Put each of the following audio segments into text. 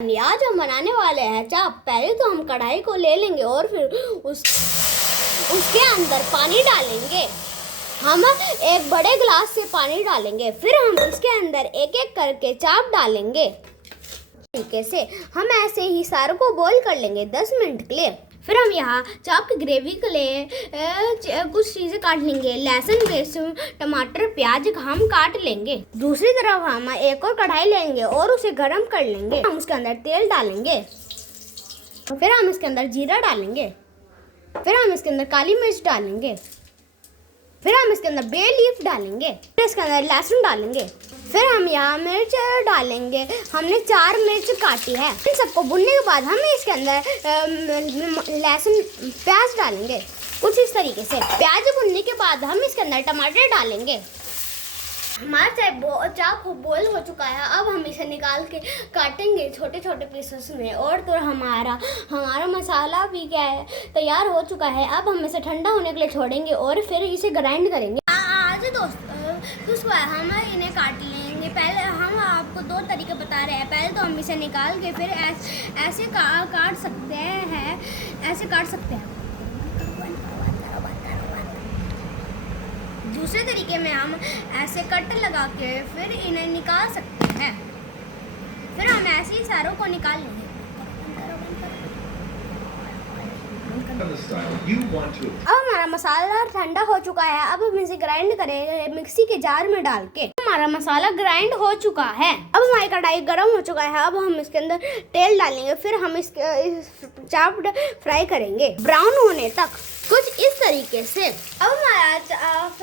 आज हम बनाने वाले हैं चाप। पहले तो हम कढ़ाई को ले लेंगे और फिर उसके अंदर पानी डालेंगे। हम एक बड़े गिलास से पानी डालेंगे, फिर हम इसके अंदर एक एक करके चाप डालेंगे। तरीके से हम ऐसे ही सारों को बॉईल कर लेंगे 10 मिनट के लिए। फिर हम यहाँ चाप की ग्रेवी के लिए कुछ चीज़ें काट लेंगे। लहसुन, मिर्च, टमाटर, प्याज हम काट लेंगे। दूसरी तरफ हम एक और कढ़ाई लेंगे और उसे गरम कर लेंगे। हम उसके अंदर तेल डालेंगे, फिर हम इसके अंदर जीरा डालेंगे, फिर हम इसके अंदर काली मिर्च डालेंगे, फिर हम इसके अंदर बे लीफ डालेंगे, फिर इसके अंदर लहसुन डालेंगे, फिर हम यहाँ मिर्च डालेंगे। हमने 4 मिर्च काटी है। इन सबको भुनने के बाद हम इसके अंदर लहसुन, प्याज डालेंगे कुछ इस तरीके से। प्याज भुनने के बाद हम इसके अंदर टमाटर डालेंगे। हमारा चाप बॉईल हो चुका है। अब हम इसे निकाल के काटेंगे छोटे छोटे पीसेस में। और तो हमारा मसाला भी क्या है तैयार हो चुका है। अब हम इसे ठंडा होने के लिए छोड़ेंगे और फिर इसे ग्राइंड करेंगे। आज दोस्तों हम इन्हें काट लेंगे। पहले हम आपको 2 तरीके बता रहे हैं। पहले तो हम इसे निकाल के फिर ऐसे काट सकते हैं, ऐसे काट सकते हैं। दूसरे तरीके में हम ऐसे कट लगा के फिर इन्हें निकाल सकते हैं। फिर हम ऐसे ही सारों को निकाल लेंगे। अब हमारा मसाला ठंडा हो चुका है। अब हम इसे ग्राइंड करेंगे मिक्सी के जार में डाल के। हमारा मसाला ग्राइंड हो चुका है। अब हमारी कढ़ाई गर्म हो चुका है। अब हम इसके अंदर तेल डालेंगे, फिर हम इसके चाप फ्राई करेंगे ब्राउन होने तक, कुछ इस तरीके से। अब हमारा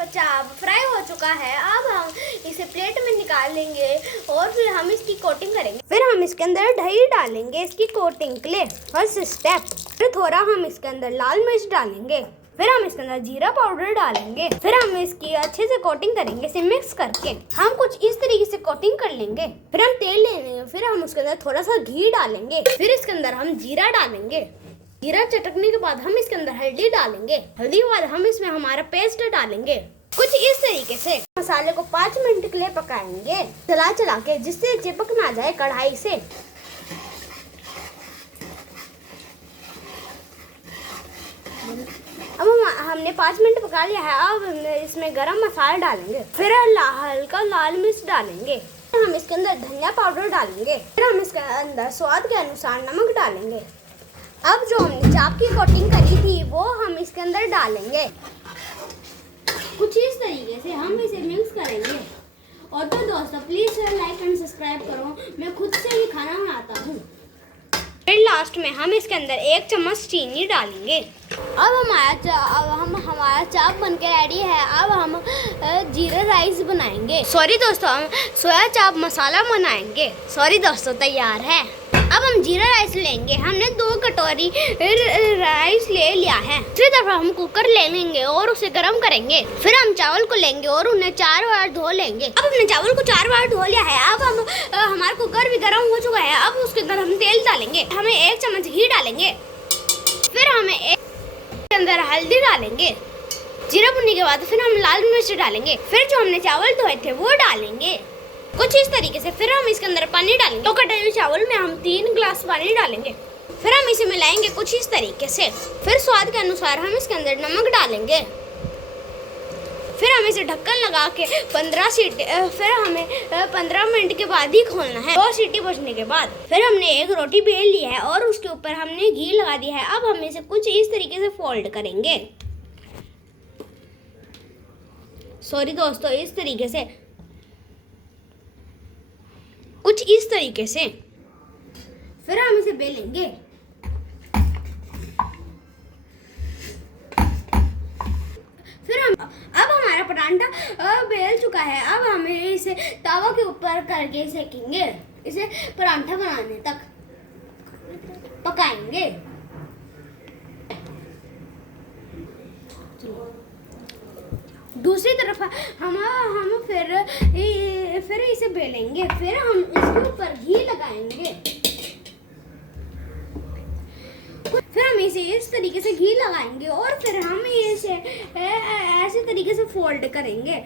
चाप फ्राई हो चुका है। अब हम इसे प्लेट में निकाल लेंगे और फिर हम इसकी कोटिंग करेंगे। फिर हम इसके अंदर दही डालेंगे इसकी कोटिंग के लिए, फर्स्ट स्टेप। फिर थोड़ा हम इसके अंदर लाल मिर्च डालेंगे, फिर हम इसके अंदर जीरा पाउडर डालेंगे। फिर हम इसकी अच्छे से कोटिंग करेंगे, इसे मिक्स करके। हम कुछ इस तरीके से कोटिंग कर लेंगे। फिर हम तेल ले लेंगे, फिर हम उसके अंदर थोड़ा सा घी डालेंगे, फिर इसके अंदर हम जीरा डालेंगे। जीरा चटकने के बाद हम इसके अंदर हल्दी डालेंगे। हल्दी के बाद हम इसमें हमारा पेस्ट डालेंगे। कुछ इस तरीके से मसाले को 5 मिनट के लिए पकाएंगे, चला चला के, जिससे चिपक ना जाए कढ़ाई से। अब हमने 5 मिनट पका लिया है। अब हम इसमें गरम मसाला डालेंगे, फिर हल्का लाल मिर्च डालेंगे, फिर हम इसके अंदर धनिया पाउडर डालेंगे, फिर हम इसके अंदर स्वाद के अनुसार नमक डालेंगे। अब जो हमने चाप की कोटिंग करी थी वो हम इसके अंदर डालेंगे। कुछ इस तरीके से हम इसे मिक्स करेंगे। और तो दोस्तों प्लीज लाइक एंड सब्सक्राइब करो, मैं खुद से ही खाना बनाता हूँ। फिर लास्ट में हम इसके अंदर 1 चम्मच चीनी डालेंगे। अब हमारा चाप बनके रेडी है। अब हम जीरा राइस बनाएंगे। सॉरी दोस्तों, हम सोया चाप मसाला बनाएंगे। सॉरी दोस्तों, तैयार है। अब हम जीरा राइस लेंगे। हमने 2 कटोरी राइस ले लिया है। दूसरी तरफ हम कुकर ले लेंगे और उसे गर्म करेंगे। फिर हम चावल को लेंगे और उन्हें 4 बार धो लेंगे। अब हमने चावल को 4 बार धो लिया है। अब हमारा कुकर भी गर्म हो चुका है। अब उसके अंदर हम तेल डालेंगे। हमें 1 चम्मच घी डालेंगे, फिर हमें के अंदर हल्दी डालेंगे। जीरा भुनने के बाद फिर हम लाल मिर्च डालेंगे, फिर जो हमने चावल धोए थे वो डालेंगे कुछ इस तरीके से। फिर हम इसके अंदर पानी डालेंगे। 2 कटे हुए चावल में हम 3 गिलास पानी डालेंगे। फिर हम इसे मिलाएंगे कुछ इस तरीके से। फिर स्वाद के अनुसार हम इसके अंदर नमक डालेंगे। फिर हम इसे ढक्कन लगा के 15 सीटी, फिर हमें 15 मिनट के बाद ही खोलना है। 2 सीटी बजने के बाद फिर हमने एक रोटी बेल ली है और उसके ऊपर हमने घी लगा दिया है। अब हम इसे कुछ इस तरीके से फोल्ड करेंगे। सॉरी दोस्तों, इस तरीके से, कुछ इस तरीके से। फिर हम इसे बेलेंगे। फिर अब हमारा परांठा बेल चुका है। अब हमें इसे तवा के ऊपर करके सेकेंगे। इसे परांठा बनाने तक पकाएंगे। दूसरी तरफ हम फिर इसे बेलेंगे। फिर हम इसके ऊपर घी लगाएंगे। फिर हम इसे इस तरीके से घी लगाएंगे और फिर हम इसे ऐसे तरीके से फोल्ड करेंगे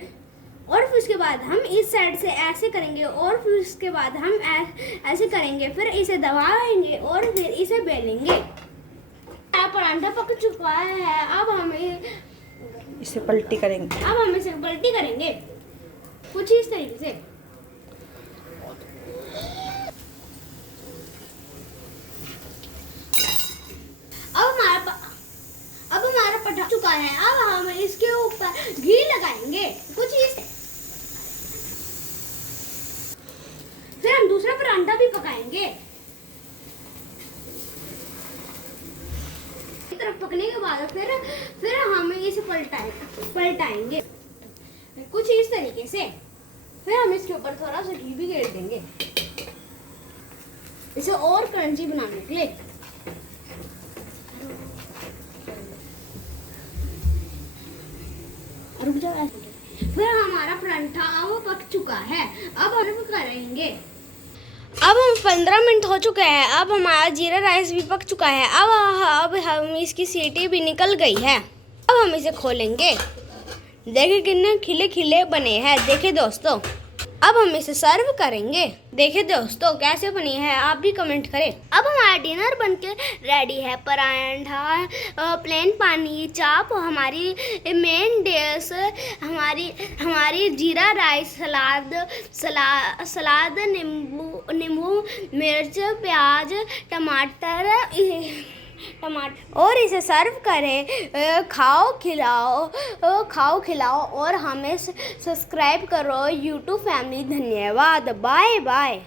और फिर उसके बाद हम इस साइड से ऐसे करेंगे और फिर उसके बाद हम ऐसे करेंगे, फिर इसे दबाएंगे और फिर इसे बेलेंगे। परांठा पक चुका है, अब हम इसे पलटी करेंगे। इसे पलटी करेंगे कुछ इस तरीके से। अब हमारा पटा चुका है। अब हम इसके ऊपर घी लगाएंगे कुछ इस, फिर हम दूसरा परांठा भी पकाएंगे। एक तरफ पकने के बाद फिर हम इसे पलटाएंगे कुछ इस तरीके से। फिर हम इसके ऊपर थोड़ा सा घी भी घेर देंगे इसे और क्रंची बनाने के लिए। फिर हमारा परांठा अब पक चुका है। अब हम करेंगे। अब हम 15 मिनट हो चुके हैं। अब हमारा जीरा राइस भी पक चुका है। अब हम इसकी सीटी भी निकल गई है। अब हम इसे खोलेंगे। देखिए कितने खिले खिले बने हैं। देखिए दोस्तों, अब हम इसे सर्व करेंगे। देखिए दोस्तों कैसे बनी है, आप भी कमेंट करें। अब हमारा डिनर बनके रेडी है। परांठा, प्लेन पानी, चाप, हमारी मेन डिश, हमारी जीरा राइस, सलाद, नींबू, मिर्च, प्याज, टमाटर और इसे सर्व करें। खाओ खिलाओ और हमें सब्सक्राइब करो यूट्यूब फैमिली। धन्यवाद, बाय बाय।